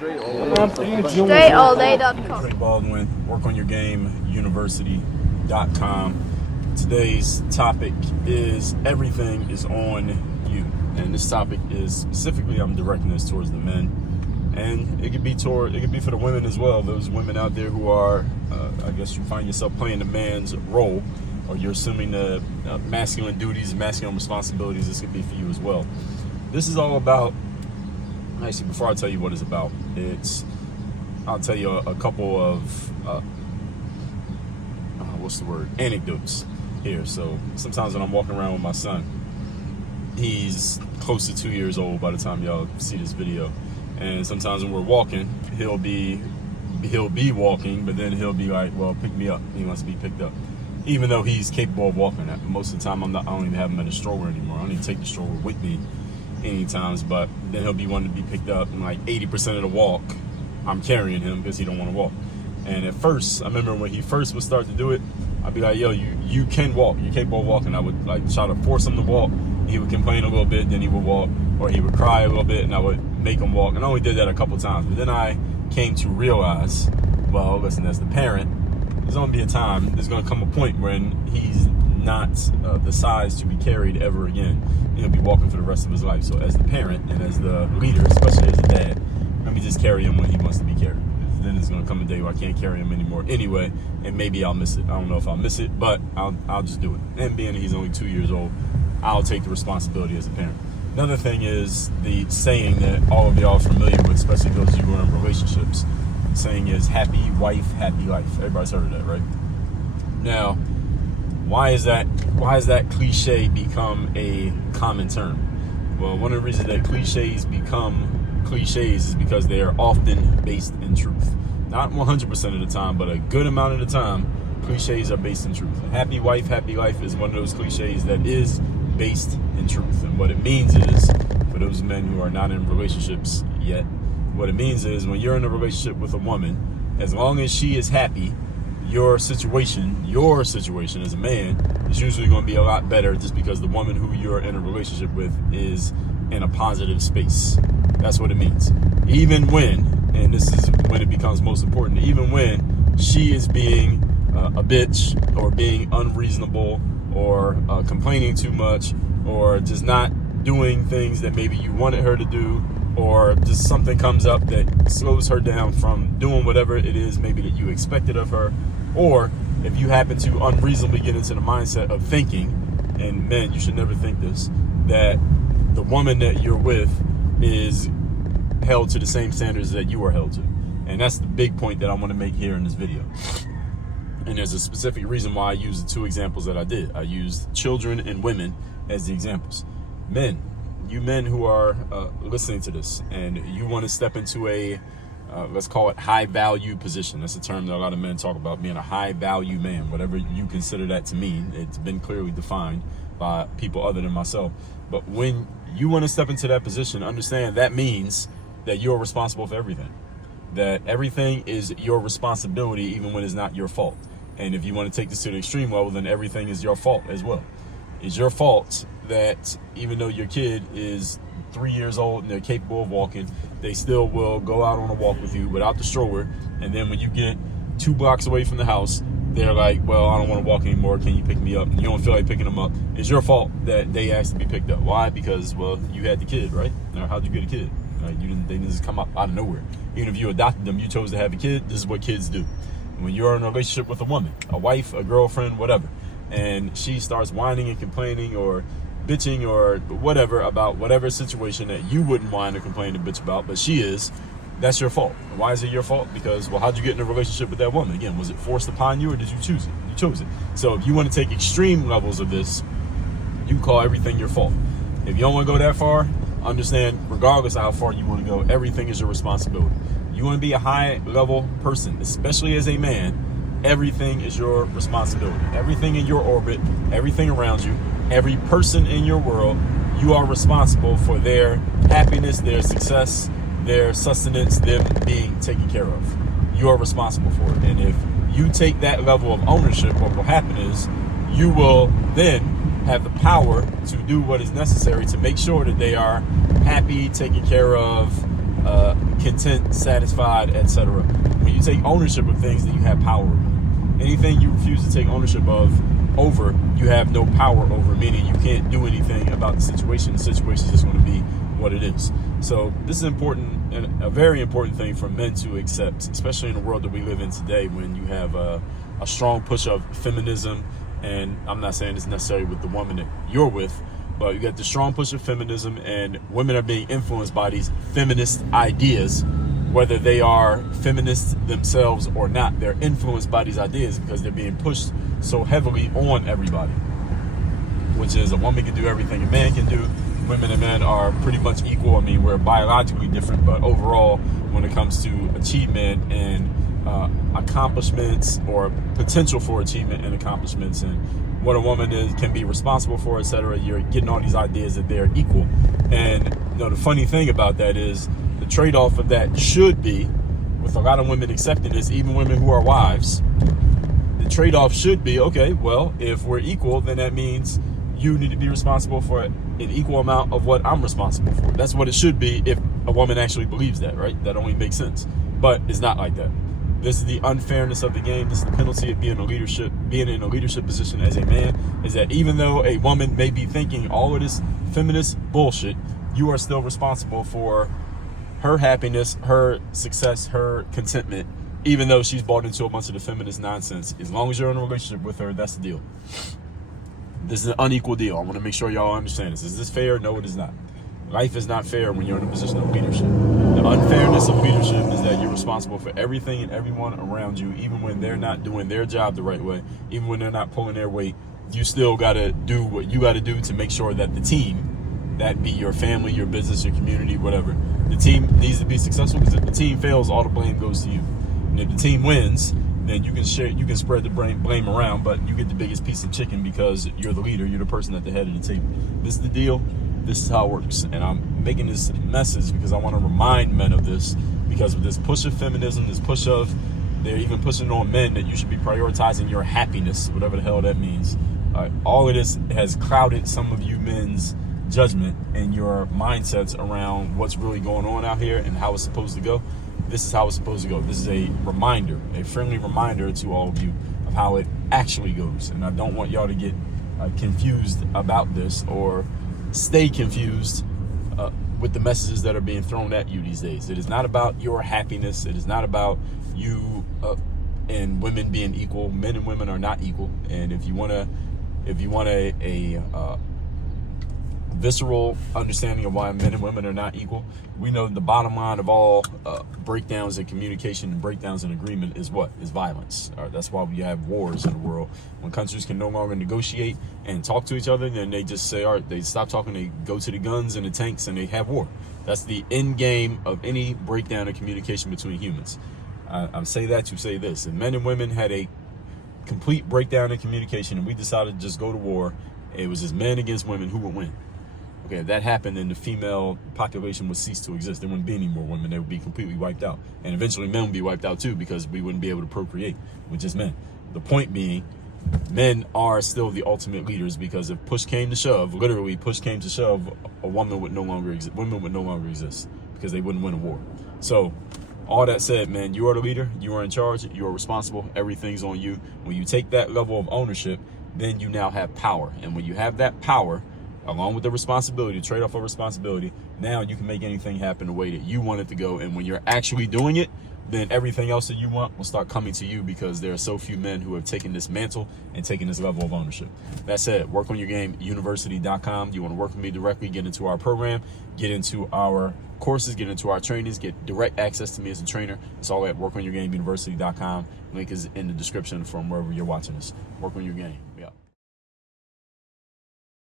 StraightallDay.com. Dre Baldwin, workonyourgameuniversity.com. Today's topic is everything is on you. And this topic is specifically, I'm directing this towards the men. And it could be for the women as well. Those women out there who are, I guess you find yourself playing the man's role, or you're assuming the masculine duties, masculine responsibilities. This could be for you as well. This is all about, actually, before I tell you what it's about, I'll tell you a couple of, anecdotes here. So sometimes when I'm walking around with my son, he's close to 2 years old by the time y'all see this video. And sometimes when we're walking, he'll be walking, but then he'll be like, well, pick me up. He wants to be picked up. Even though he's capable of walking. Most of the time, I don't even have him in a stroller anymore. I don't even take the stroller with me any times, but then he'll be wanting to be picked up, and like 80% of the walk, I'm carrying him because he don't want to walk. And at first, I remember when he first would start to do it, I'd be like, yo, you can walk. You're capable of walking. I would like try to force him to walk. He would complain a little bit, then he would walk, or he would cry a little bit, and I would make him walk. And I only did that a couple times, but then I came to realize, well, listen, as the parent, there's going to be a time, there's going to come a point when he's not the size to be carried ever again. And he'll be walking for the rest of his life. So as the parent and as the leader, especially as a dad, let me just carry him when he wants to be carried. Then there's going to come a day where I can't carry him anymore anyway, and maybe I'll miss it. I don't know if I'll miss it, but I'll just do it. And being that he's only 2 years old, I'll take the responsibility as a parent. Another thing is the saying that all of y'all are familiar with, especially those of you who are in relationships. The saying is happy wife, happy life. Everybody's heard of that, right? Now, why is that cliche become a common term? Well, one of the reasons that cliches become cliches is because they are often based in truth. Not 100% of the time, but a good amount of the time, cliches are based in truth. Happy wife, happy life is one of those cliches that is based in truth. And what it means is, for those men who are not in relationships yet, what it means is when you're in a relationship with a woman, as long as she is happy, your situation as a man is usually going to be a lot better, just because the woman who you're in a relationship with is in a positive space. That's what it means. Even when, and this is when it becomes most important, even when she is being a bitch, or being unreasonable, or complaining too much, or just not doing things that maybe you wanted her to do, or just something comes up that slows her down from doing whatever it is maybe that you expected of her, or if you happen to unreasonably get into the mindset of thinking, and men, you should never think this, that the woman that you're with is held to the same standards that you are held to. And that's the big point that I want to make here in this video. And there's a specific reason why I used the two examples that I did. I used children and women as the examples. Men, you men who are listening to this, and you want to step into a, let's call it high value position. That's a term that a lot of men talk about, being a high value man, whatever you consider that to mean. It's been clearly defined by people other than myself. But when you want to step into that position, understand that means that you're responsible for everything. That everything is your responsibility, even when it's not your fault. And if you want to take this to the extreme level, then everything is your fault as well. It's your fault that even though your kid is 3 years old and they're capable of walking, they still will go out on a walk with you without the stroller. And then when you get 2 blocks away from the house, they're like, well, I don't want to walk anymore. Can you pick me up? And you don't feel like picking them up. It's your fault that they asked to be picked up. Why? Because, well, you had the kid, right? Or how'd you get a kid? They didn't just come up out of nowhere. Even if you adopted them, you chose to have a kid. This is what kids do. When you're in a relationship with a woman, a wife, a girlfriend, whatever, and she starts whining and complaining or bitching or whatever about whatever situation that you wouldn't whine or complain and bitch about, but she is, that's your fault. Why is it your fault? Because, well, how'd you get in a relationship with that woman? Again, was it forced upon you, or did you choose it? You chose it. So if you want to take extreme levels of this, you call everything your fault. If you don't want to go that far, understand, regardless of how far you want to go, everything is your responsibility. You want to be a high-level person, especially as a man, everything is your responsibility. Everything in your orbit, everything around you, every person in your world, you are responsible for their happiness, their success, their sustenance, them being taken care of. You are responsible for it. And if you take that level of ownership, what will happen is you will then have the power to do what is necessary to make sure that they are happy, taken care of, content, satisfied, etc. When you take ownership of things, then you have power over it. Anything you refuse to take ownership of over, you have no power over, meaning you can't do anything about the situation. The situation is just going to be what it is. So this is important, and a very important thing for men to accept, especially in the world that we live in today, when you have a strong push of feminism. And I'm not saying it's necessarily with the woman that you're with, but you got the strong push of feminism, and women are being influenced by these feminist ideas, whether they are feminists themselves or not. They're influenced by these ideas because they're being pushed so heavily on everybody, which is a woman can do everything a man can do. Women and men are pretty much equal. I mean, we're biologically different, but overall, when it comes to achievement and accomplishments, or potential for achievement and accomplishments, and what a woman can be responsible for, etc., you're getting all these ideas that they're equal. And the funny thing about that is the trade-off of that should be, with a lot of women accepting this, even women who are wives, the trade-off should be, okay, well, if we're equal, then that means you need to be responsible for an equal amount of what I'm responsible for. That's what it should be if a woman actually believes that, right? That only makes sense. But it's not like that. This is the unfairness of the game. This is the penalty of being in a leadership position as a man, is that even though a woman may be thinking all of this feminist bullshit, you are still responsible for her happiness, her success, her contentment, even though she's bought into a bunch of the feminist nonsense. As long as you're in a relationship with her, that's the deal. This is an unequal deal. I want to make sure y'all understand this. Is this fair? No, it is not. Life is not fair when you're in a position of leadership. The unfairness of leadership is that you're responsible for everything and everyone around you, even when they're not doing their job the right way, even when they're not pulling their weight. You still got to do what you got to do to make sure that the team, that be your family, your business, your community, whatever, the team needs to be successful, because if the team fails, all the blame goes to you. And if the team wins, then you can spread the blame around, but you get the biggest piece of chicken because you're the leader, you're the person at the head of the table. This is the deal. This is how it works. And I'm making this message because I want to remind men of this, because of this push of feminism, this push of, they're even pushing on men that you should be prioritizing your happiness, whatever the hell that means. All of this has clouded some of you men's judgment and your mindsets around what's really going on out here and how it's supposed to go. This is how it's supposed to go. This is a reminder, a friendly reminder to all of you of how it actually goes. And I don't want y'all to get confused about this, or stay confused with the messages that are being thrown at you these days. It is not about your happiness. It is not about you and women being equal. Men and women are not equal. And if you want a visceral understanding of why men and women are not equal, we know the bottom line of all breakdowns in communication and breakdowns in agreement is what? Is violence. That's why we have wars in the world. When countries can no longer negotiate and talk to each other, then they just say, all right, they stop talking, they go to the guns and the tanks, and they have war. That's the end game of any breakdown in communication between humans. I say that to say this: if men and women had a complete breakdown in communication and we decided to just go to war, it was just men against women, who would win? Okay, if that happened, then the female population would cease to exist. There wouldn't be any more women. They would be completely wiped out. And eventually men would be wiped out too, because we wouldn't be able to procreate with just men. The point being, men are still the ultimate leaders, because if push came to shove, literally push came to shove, women would no longer exist, because they wouldn't win a war. So all that said, man, you are the leader, you are in charge, you are responsible, everything's on you. When you take that level of ownership, then you now have power. And when you have that power, along with the responsibility, trade-off of responsibility, now you can make anything happen the way that you want it to go. And when you're actually doing it, then everything else that you want will start coming to you, because there are so few men who have taken this mantle and taken this level of ownership. That said, Work On Your Game University.com. You want to work with me directly, get into our program, get into our courses, get into our trainings, get direct access to me as a trainer. It's all at WorkOnYourGameUniversity.com. Link is in the description from wherever you're watching this. Work on your game. Yeah.